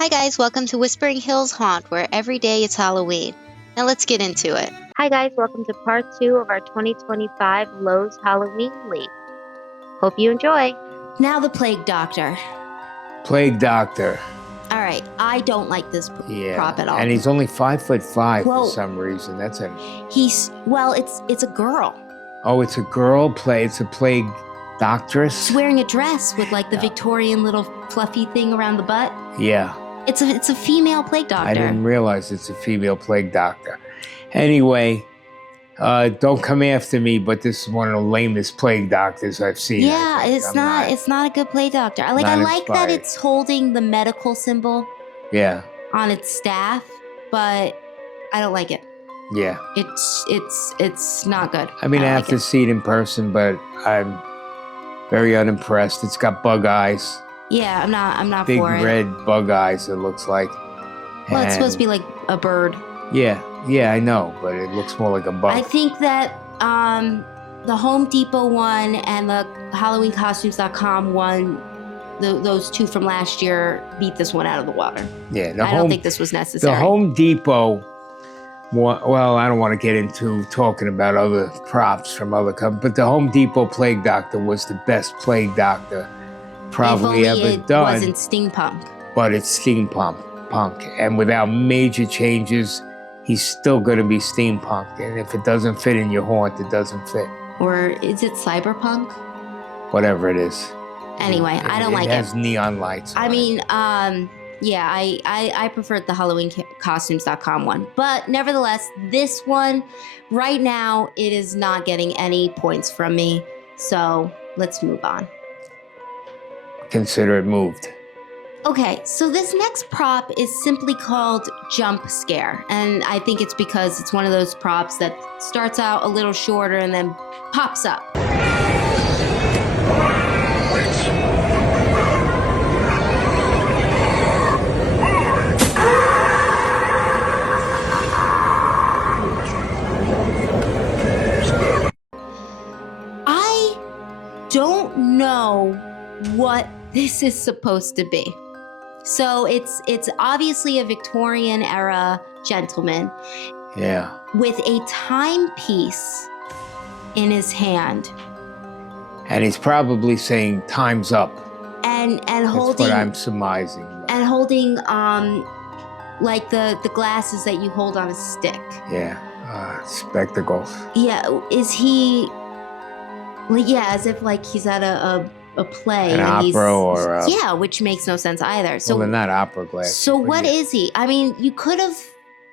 Hi guys, welcome to Whispering Hills Haunt, where every day it's Halloween. Now let's get into it. Hi guys, welcome to part 2 of our 2025 Lowe's Halloween Leap. Hope you enjoy. Now the Plague Doctor. Plague Doctor. All right, I don't like this prop at all. And he's only 5'5" for some reason. That's a. It's a girl. Oh, it's a girl play. It's a plague doctress. She's wearing a dress with like the Victorian little fluffy thing around the butt. Yeah. It's a female plague doctor. I didn't realize it's a female plague doctor. Anyway, don't come after me, but this is one of the lamest plague doctors I've seen. Yeah, it's not a good plague doctor. I like that it's holding the medical symbol. Yeah. On its staff, but I don't like it. Yeah. It's not good. I mean, I have to see it in person, but I'm very unimpressed. It's got bug eyes. Yeah, I'm not big for it. Big red bug eyes, it looks like. Well, it's supposed to be like a bird. Yeah, I know, but it looks more like a bug. I think that the Home Depot one and the HalloweenCostumes.com one, those two from last year, beat this one out of the water. Yeah, I don't think this was necessary. The Home Depot, well, I don't want to get into talking about other props from other companies, but the Home Depot Plague Doctor was the best Plague Doctor probably ever done. It wasn't steampunk. But it's steampunk. And without major changes, he's still going to be steampunk. And if it doesn't fit in your haunt, it doesn't fit. Or is it cyberpunk? Whatever it is. Anyway, I don't like it. It has neon lights. I mean, I preferred the HalloweenCostumes.com one. But nevertheless, this one, right now, it is not getting any points from me. So let's move on. Consider it moved. Okay, so this next prop is simply called Jump Scare. And I think it's because it's one of those props that starts out a little shorter and then pops up. I don't know what this is supposed to be. So it's obviously a Victorian era gentleman. Yeah. With a timepiece in his hand. And he's probably saying time's up. And holding. That's what I'm surmising. And holding like the glasses that you hold on a stick. Yeah. Spectacles. Yeah. Is he as if like he's at a play. An opera or a... Yeah, which makes no sense either. So, well, they're not opera glasses. So what is he? I mean, you could have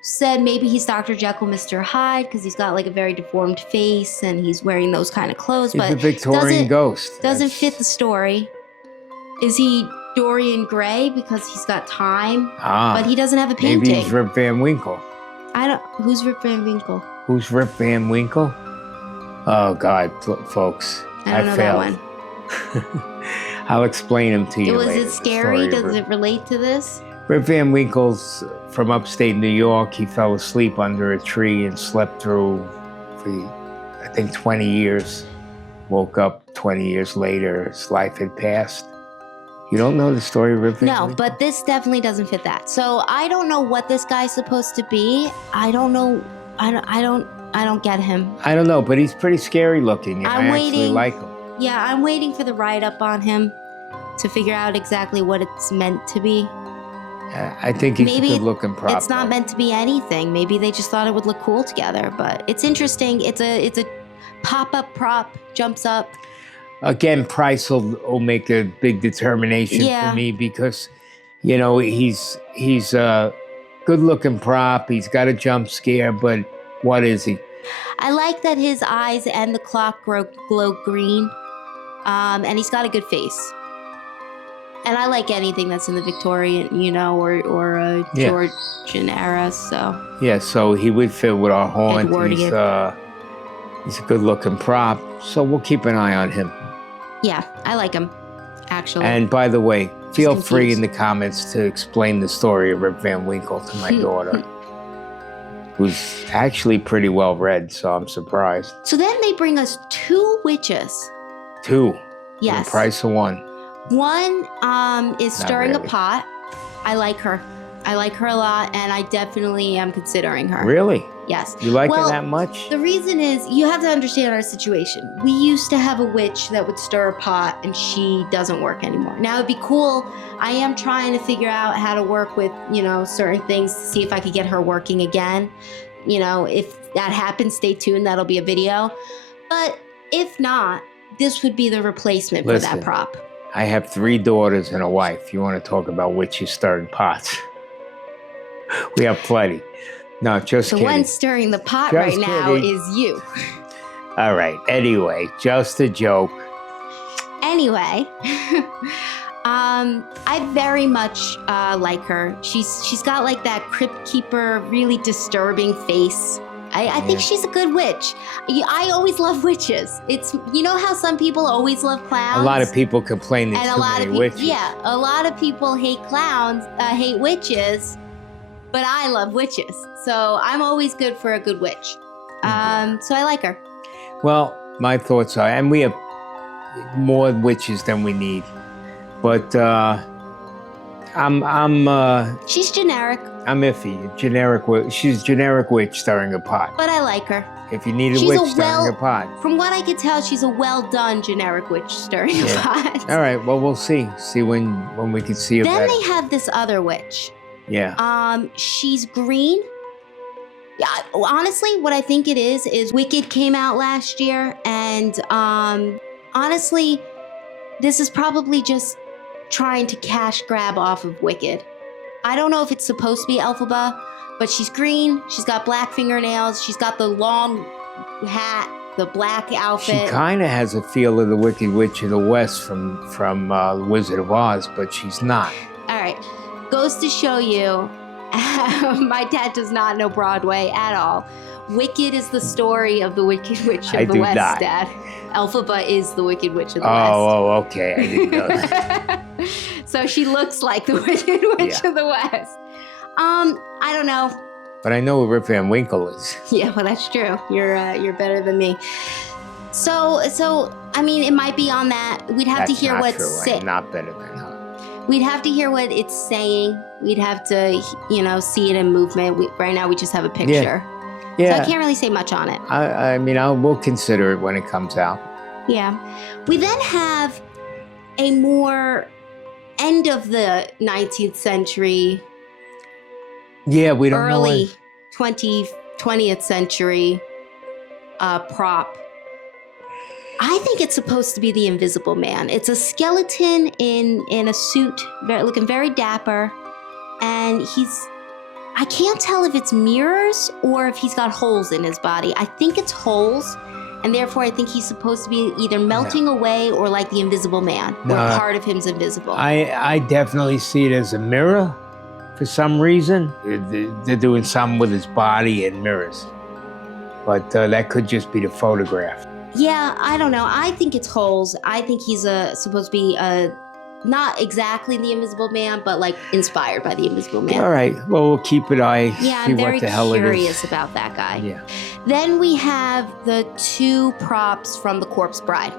said maybe he's Dr. Jekyll, Mr. Hyde, because he's got like a very deformed face and he's wearing those kind of clothes. He's but a Victorian ghost. Doesn't fit the story. Is he Dorian Gray because he's got time? But he doesn't have a painting. Maybe he's Rip Van Winkle. Who's Rip Van Winkle? Who's Rip Van Winkle? Oh, God, folks. I don't know that one. I'll explain him to you later. Was it scary? Does it relate to this? Rip Van Winkle's from upstate New York. He fell asleep under a tree and slept through for, I think, 20 years. Woke up 20 years later. His life had passed. You don't know the story of Rip Van Winkle? No, but this definitely doesn't fit that. So I don't know what this guy's supposed to be. I don't know. I don't get him. I don't know, but he's pretty scary looking, and I actually like him. Yeah, I'm waiting for the write-up on him to figure out exactly what it's meant to be. I think he's a good-looking prop. It's not meant to be anything. Maybe they just thought it would look cool together, but it's interesting. It's a pop-up prop, jumps up. Again, price will make a big determination for me because, you know, he's a good-looking prop. He's got a jump scare, but what is he? I like that his eyes and the clock glow green, and he's got a good face. And I like anything that's in the Victorian, or Georgian era. So yeah, so he would fit with our haunt. He's a good-looking prop, so we'll keep an eye on him. Yeah, I like him, actually. And by the way, feel free in the comments to explain the story of Rip Van Winkle to my daughter. Who's actually pretty well read, so I'm surprised. So then they bring us 2 witches. 2? Yes. The price of 1. One is stirring a pot. I like her. I like her a lot, and I definitely am considering her. Really? Yes. You like her that much? The reason is, you have to understand our situation. We used to have a witch that would stir a pot, and she doesn't work anymore. Now, it'd be cool. I am trying to figure out how to work with, certain things to see if I could get her working again. If that happens, stay tuned. That'll be a video. But if not, this would be the replacement for that prop. I have 3 daughters and a wife. You want to talk about witches stirring pots? We have plenty. No, just kidding. The one stirring the pot just now kidding. is you. All right. Anyway, just a joke. Anyway, I very much like her. She's got like that crypt keeper, really disturbing face. I think she's a good witch. I always love witches. It's how some people always love clowns. A lot of people complain there's too many witches. Yeah, a lot of people hate clowns, hate witches, but I love witches. So I'm always good for a good witch. So I like her. Well, my thoughts are, and we have more witches than we need, but she's generic. I'm iffy. She's generic witch stirring a pot. But I like her. If you need a witch stirring a pot. From what I could tell, she's a well-done generic witch stirring a pot. All right. Well, we'll see. See when we can see her better. Then they have this other witch. Yeah. She's green. Yeah. Honestly, what I think it is Wicked came out last year, and honestly, this is probably just trying to cash grab off of Wicked. I don't know if it's supposed to be Elphaba, but she's green. She's got black fingernails. She's got the long hat, the black outfit. She kind of has a feel of the Wicked Witch of the West from The Wizard of Oz, but she's not. All right. Goes to show you, my dad does not know Broadway at all. Wicked is the story of the Wicked Witch of the West, not. Dad. Elphaba is the Wicked Witch of the West. Oh, okay. I didn't know that. So she looks like the Wicked Witch of the West. I don't know. But I know who Rip Van Winkle is. Yeah, well, that's true. You're better than me. So I mean, it might be on that. We'd have to hear what it's saying. I'm not better than her. We'd have to hear what it's saying. We'd have to, see it in movement. Right now, we just have a picture. Yeah. So I can't really say much on it. I mean, we'll consider it when it comes out. Yeah. We then have a more end of the 19th century. Yeah, we don't know. Early 20th century prop. I think it's supposed to be the Invisible Man. It's a skeleton in a suit, looking very dapper, and I can't tell if it's mirrors or if he's got holes in his body. I think it's holes, and therefore I think he's supposed to be either melting away or like the Invisible Man, or part of him's invisible. I definitely see it as a mirror for some reason. They're doing something with his body and mirrors. But that could just be the photograph. Yeah, I don't know. I think it's holes. I think he's supposed to be not exactly the Invisible Man, but like inspired by the Invisible Man. All right. Well, we'll keep an eye. Yeah, see I'm very what the hell it is. curious about that guy. Yeah. Then we have the 2 props from The Corpse Bride,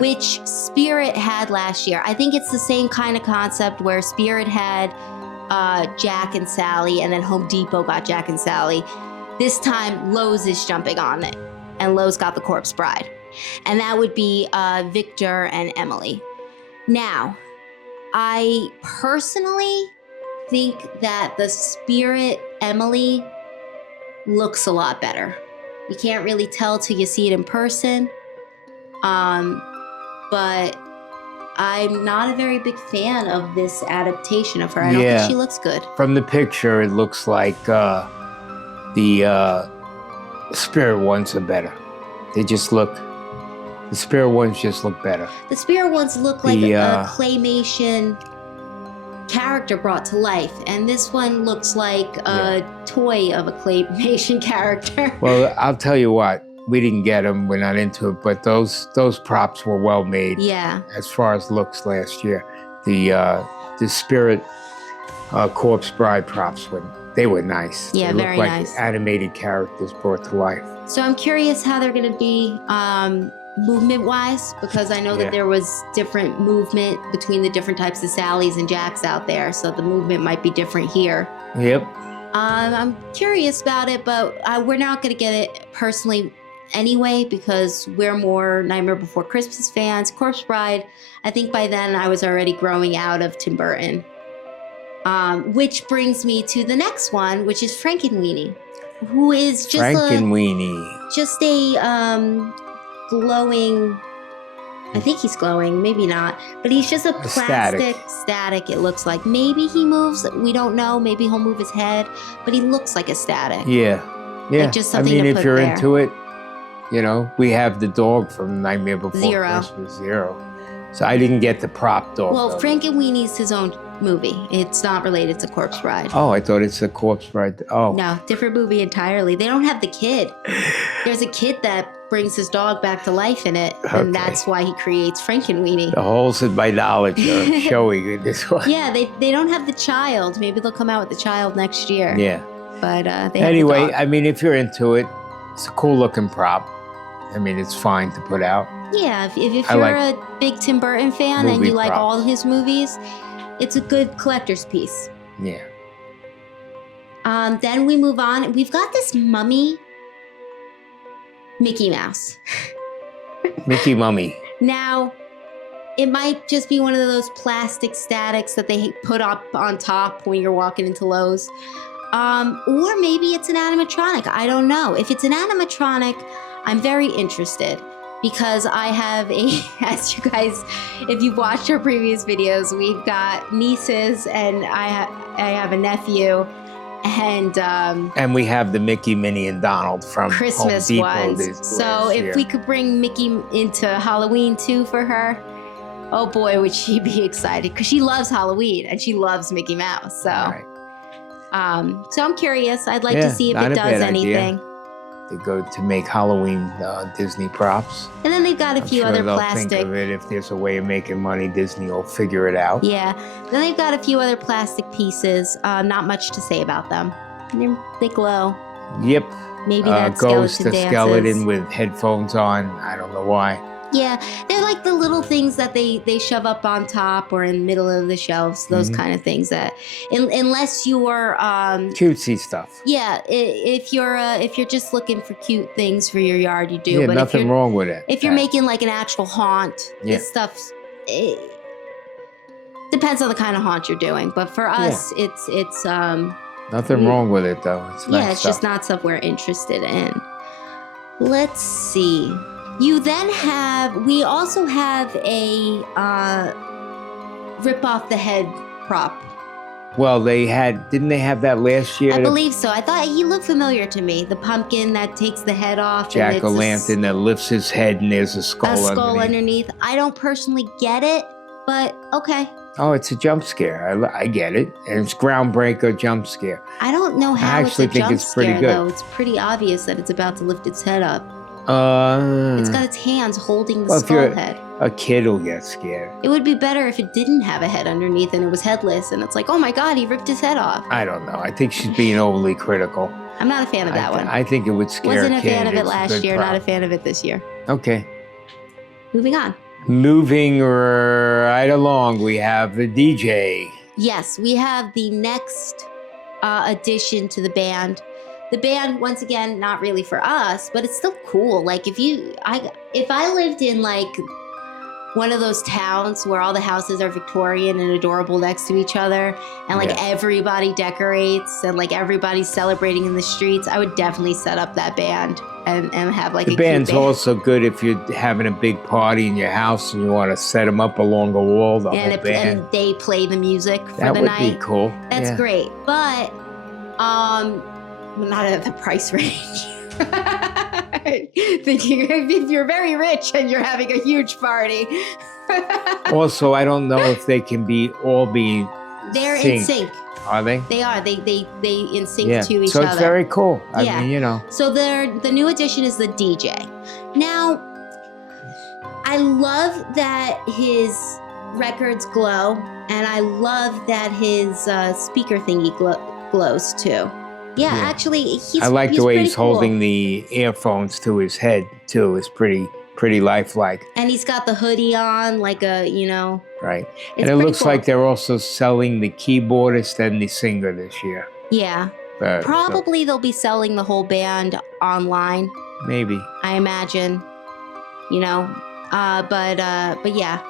which Spirit had last year. I think it's the same kind of concept where Spirit had Jack and Sally, and then Home Depot got Jack and Sally. This time, Lowe's is jumping on it, and Lowe's got The Corpse Bride. And that would be Victor and Emily. Now, I personally think that the Spirit Emily looks a lot better. You can't really tell till you see it in person. But I'm not a very big fan of this adaptation of her. I don't think she looks good. From the picture, it looks like the Spirit ones are better. The Spirit ones just look better. The Spirit ones look like a claymation character brought to life, and this one looks like a toy of a claymation character. Well, I'll tell you what. We didn't get them. We're not into it. But those props were well made. Yeah. As far as looks last year, the Spirit Corpse Bride props were nice. Yeah, they very looked like nice. Animated characters brought to life. So I'm curious how they're going to be movement-wise, because I know that there was different movement between the different types of Sallys and Jacks out there, so the movement might be different here. Yep. I'm curious about it, but we're not going to get it personally anyway, because we're more Nightmare Before Christmas fans. Corpse Bride, I think by then I was already growing out of Tim Burton. Which brings me to the next one, which is Frankenweenie, who is just just a glowing, I think he's glowing, maybe not, but he's just a plastic static, it looks like. Maybe he moves, we don't know, maybe he'll move his head, but he looks like a static. Yeah. Like just something to if put you're there. into it, you know, we have the dog from Nightmare Before Zero. Christmas, Zero. So I didn't get the prop dog. Well, Frankenweenie's his own movie. It's not related to Corpse Bride. Oh, I thought it's a Corpse Bride. Oh. No, different movie entirely. They don't have the kid. There's a kid that brings his dog back to life in it, and that's why he creates Frankenweenie. The holes in my knowledge are showing in this one. Yeah, they don't have the child. Maybe they'll come out with the child next year. Yeah. But they have anyway, the dog. I mean, if you're into it, it's a cool looking prop. I mean, it's fine to put out. Yeah, if you're a big Tim Burton fan and you like all his movies, it's a good collector's piece. Yeah. Then we move on. We've got this mummy Mickey Mouse. Mickey Mummy. Now, it might just be one of those plastic statics that they put up on top when you're walking into Lowe's. Or maybe it's an animatronic. I don't know. If it's an animatronic, I'm very interested, because I have as you guys, if you've watched our previous videos, we've got nieces and I have a nephew, and we have the Mickey, Minnie, and Donald from Christmas Home Depot ones. So if we could bring Mickey into Halloween too for her, oh boy, would she be excited, because she loves Halloween and she loves Mickey Mouse. So, so I'm curious. I'd like to see if it does anything. To go to make Halloween Disney props. And then they've got a few other plastic. Think of it. If there's a way of making money, Disney will figure it out. Yeah. Then they've got a few other plastic pieces. Not much to say about them. They glow. Yep. Maybe that ghost, skeleton dances. Skeleton with headphones on. I don't know why. Yeah, they're like the little things that they shove up on top or in the middle of the shelves. Those kind of things that, unless you're cutesy stuff. Yeah, if you're just looking for cute things for your yard, you do. Yeah, but nothing wrong with it. If you're making like an actual haunt, this stuff depends on the kind of haunt you're doing. But for us, it's nothing wrong with it though. It's nice it's stuff. just not stuff we're interested in. Let's see. We also have a rip off the head prop. Well, didn't they have that last year? I believe so. I thought he looked familiar to me. The pumpkin that takes the head off. Jack-o'-lantern that lifts his head and there's a skull underneath. I don't personally get it, but okay. Oh, it's a jump scare. I get it. And it's groundbreaker jump scare. I don't know how it's a jump scare, though. It's pretty obvious that it's about to lift its head up. It's got its hands holding the skull head. A kid will get scared. It would be better if it didn't have a head underneath and it was headless and it's like, oh my God, he ripped his head off. I don't know. I think she's being overly critical. I'm not a fan of that one. I think it would scare Wasn't a kid. fan of it last year, not a fan of it this year. Okay. Moving on. Moving right along, we have the DJ. Yes, we have the next addition to the band. The band, once again, not really for us, but it's still cool. Like if I lived in like one of those towns where all the houses are Victorian and adorable next to each other, and like everybody decorates and like everybody's celebrating in the streets, I would definitely set up that band and have like a cute band. The band's also good if you're having a big party in your house and you want to set them up along the wall. And they play the music for that the night. That would be cool. That's great, but not at the price range. Thinking if you're very rich and you're having a huge party. Also, I don't know if they can all be. They're in sync. Are they? They are. They in sync to each other. So it's very cool. I mean, you know. So the new addition is the DJ. Now, I love that his records glow, and I love that his speaker thingy glows too. Yeah, actually, I like the way he's cool. holding the earphones to his head too. It's pretty pretty lifelike. And he's got the hoodie on, like a, Right. It's And it pretty looks cool. like they're also selling the keyboardist and the singer this year. Yeah. So Probably they'll be selling the whole band online, maybe. I imagine. But yeah,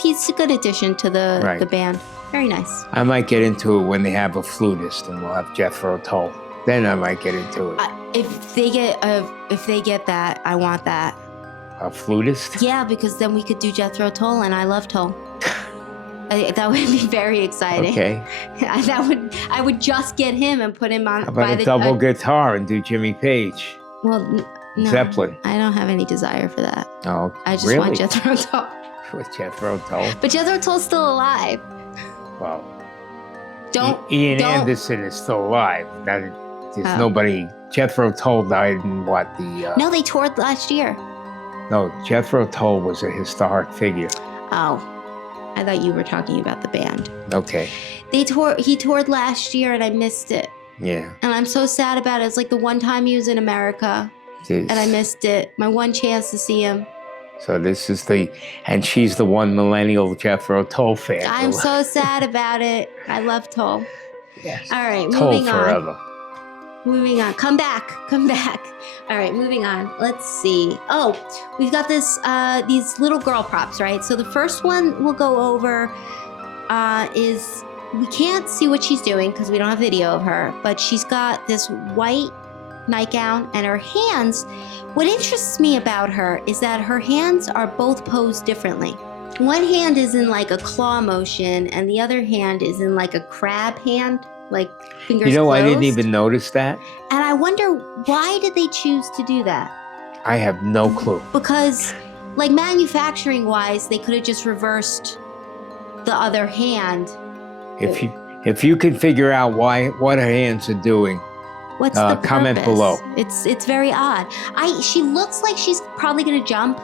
he's a good addition to the band. Very nice. I might get into it when they have a flutist and we'll have Jethro Tull. Then I might get into it. If they get that, I want that. A flutist? Yeah, because then we could do Jethro Tull, and I love Tull. That would be very exciting. Okay. I would just get him and put him on. How about a double guitar and do Jimmy Page? Well, no, Zeppelin. I don't have any desire for that. Oh, I just really? want Jethro Tull. With Jethro Tull? But Jethro Tull's still alive. Well, Ian Anderson is still alive. There's nobody. Jethro Tull died in what? No, they toured last year. No, Jethro Tull was a historic figure. Oh, I thought you were talking about the band. Okay. He toured last year, and I missed it. Yeah. And I'm so sad about it. It's like the one time he was in America, and I missed it. My one chance to see him. So this is and she's the one millennial Jethro Tull fan. I'm so sad about it. I love Tull. Yes. All right, Tull moving forever. on. Moving on. Come back. All right, moving on. Let's see. Oh, we've got these little girl props, right? So the first one we'll go over is, we can't see what she's doing because we don't have video of her, but she's got this white nightgown and her hands. What interests me about her is that her hands are both posed differently. One hand is in like a claw motion and the other hand is in like a crab hand, like fingers closed. I didn't even notice that. And I wonder, why did they choose to do that? I have no clue. Because like manufacturing wise, they could have just reversed the other hand. If you can figure out what her hands are doing, what's the purpose? Comment below. It's very odd. She looks like she's probably gonna jump.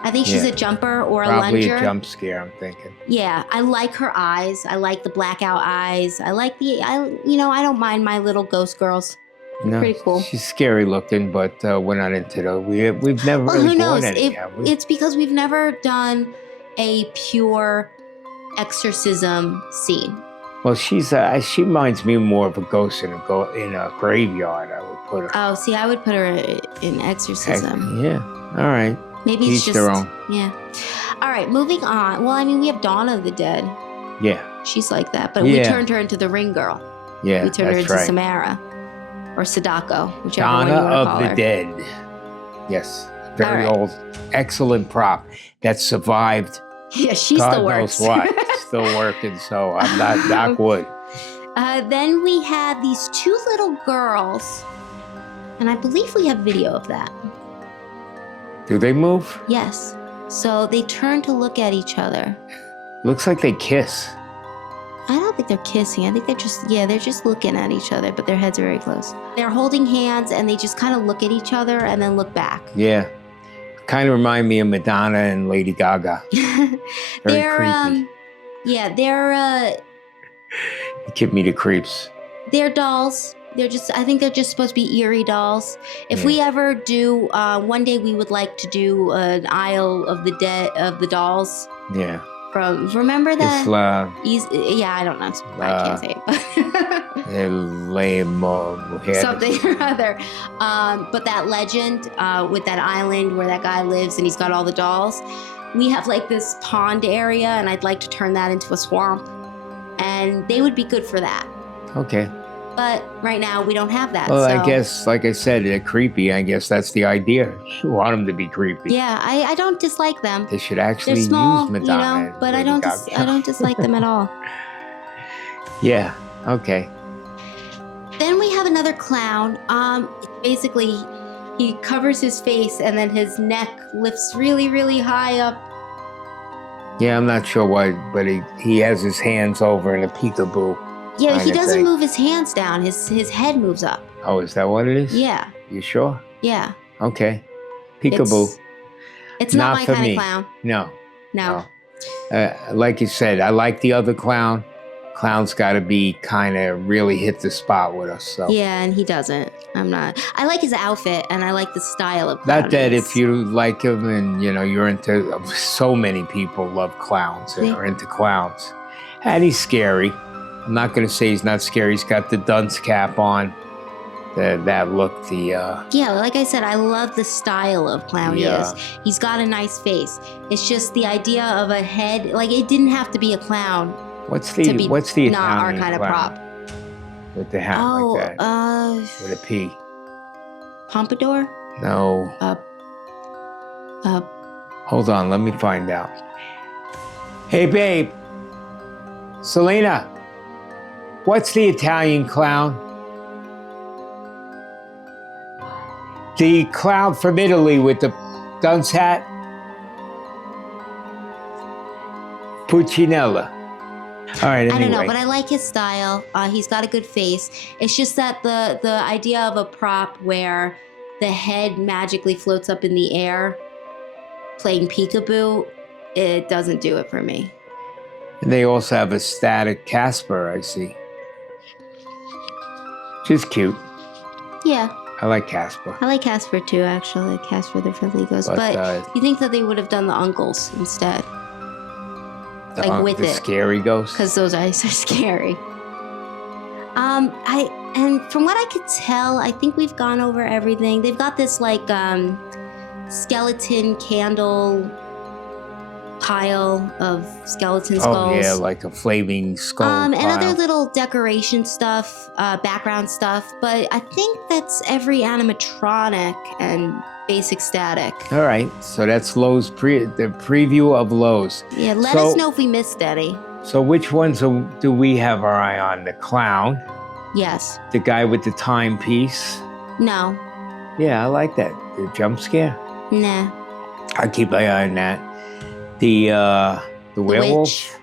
I think she's a jumper or a probably lunger. A jump scare, I'm thinking. Yeah, I like her eyes. I like the blackout eyes. I like I don't mind my little ghost girls. No, pretty cool. She's scary looking, but we're not into those. We've never really bought any, have we? It's because we've never done a pure exorcism scene. Well, she reminds me more of a ghost in a graveyard. I would put her. Oh, see, I would put her in exorcism. Yeah. All right. Maybe it's just their own. Yeah. All right, moving on. Well, I mean, we have Dawn of the Dead. Yeah. She's like that, but we turned her into the Ring Girl. Yeah, we turned her into right. Samara or Sadako, whichever Donna one you want to call of the her. Dead. Yes. Very All right. old, excellent prop that survived. Yeah, she God still works. knows what. Still working, so I'm not knock wood. Then we have these two little girls, and I believe we have video of that. Do they move? Yes. So they turn to look at each other. Looks like they kiss. I don't think they're kissing. I think they're just looking at each other, but their heads are very close. They're holding hands, and they just kind of look at each other and then look back. Yeah. Kind of remind me of Madonna and Lady Gaga. Very creepy. They're You give me the creeps. They're dolls. I think they're just supposed to be eerie dolls. If we ever do, one day we would like to do an aisle of the dead of the dolls. Yeah. Remember that? I don't know. I can't say it. Something or other. But that legend with that island where that guy lives and he's got all the dolls. We have like this pond area, and I'd like to turn that into a swamp. And they would be good for that. Okay. But right now we don't have that. Well, I guess, like I said, they're creepy. I guess that's the idea. You want them to be creepy. Yeah, I don't dislike them. They should actually They're small, use Madonna. but I don't dislike them at all. Yeah. Okay. Then we have another clown. Basically, he covers his face and then his neck lifts really, really high up. Yeah, I'm not sure why, but he has his hands over in a peekaboo. Yeah, he doesn't move his hands down. His head moves up. Oh, is that what it is? Yeah. You sure? Yeah. Okay. Peekaboo. It's not my kind of clown. No. No. Like you said, I like the other clown. Clown's got to be kind of really hit the spot with us. So Yeah, and he doesn't. I'm not. I like his outfit, and I like the style of Clown. not that if you like him and you're into. So many people love clowns and are into clowns, and he's scary. I'm not going to say he's not scary. He's got the dunce cap on. That look, yeah, like I said, I love the style of Clown he is. He's got a nice face. It's just the idea of a head, like it didn't have to be a clown. What's the Italian not our kind of prop? With the hat like that. With a P. Pompadour? No. Hold on, let me find out. Hey babe. Selena. What's the Italian clown? The clown from Italy with the dunce hat? Puccinella. All right, anyway. I don't know, but I like his style. He's got a good face. It's just that the idea of a prop where the head magically floats up in the air playing peekaboo, it doesn't do it for me. And they also have a static Casper, I see. She's cute. Yeah. I like Casper. I like Casper too, actually. Casper the Friendly Ghost. But you think that they would have done the uncles instead? The scary ghost? Because those eyes are scary. And from what I could tell, I think we've gone over everything. They've got this like skeleton candle pile of skeleton skulls. Oh yeah, like a flaming skull and pile. other little decoration stuff, background stuff. But I think that's every animatronic and basic static. All right, so that's Lowe's the preview of Lowe's. Yeah, let us know if we missed any. So which ones do we have our eye on? The clown? Yes. The guy with the timepiece? No. Yeah, I like that. The jump scare? Nah. I'll keep my eye on that. The werewolf?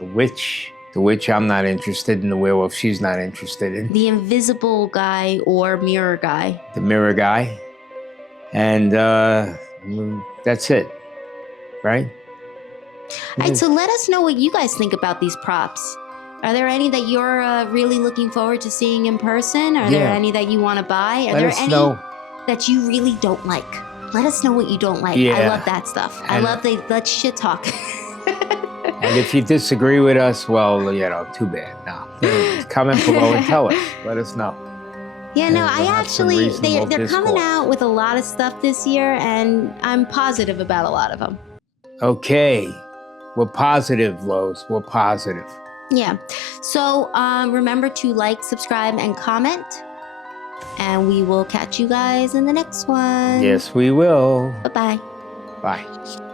The witch, I'm not interested in. The werewolf, she's not interested in. The invisible guy or mirror guy. The mirror guy. And that's it, right? All right, so let us know what you guys think about these props. Are there any that you're really looking forward to seeing in person? Are there any that you want to buy? Are there any that you really don't like? Let us know what you don't like. Yeah. I love that stuff. I love let's shit talk. And if you disagree with us, well, too bad. No, comment below and tell us. Let us know. Yeah, no, I actually, they're coming out with a lot of stuff this year, and I'm positive about a lot of them. Okay. We're positive, Lowe's. We're positive. Yeah. So remember to like, subscribe, and comment. And we will catch you guys in the next one. Yes, we will. Bye-bye. Bye.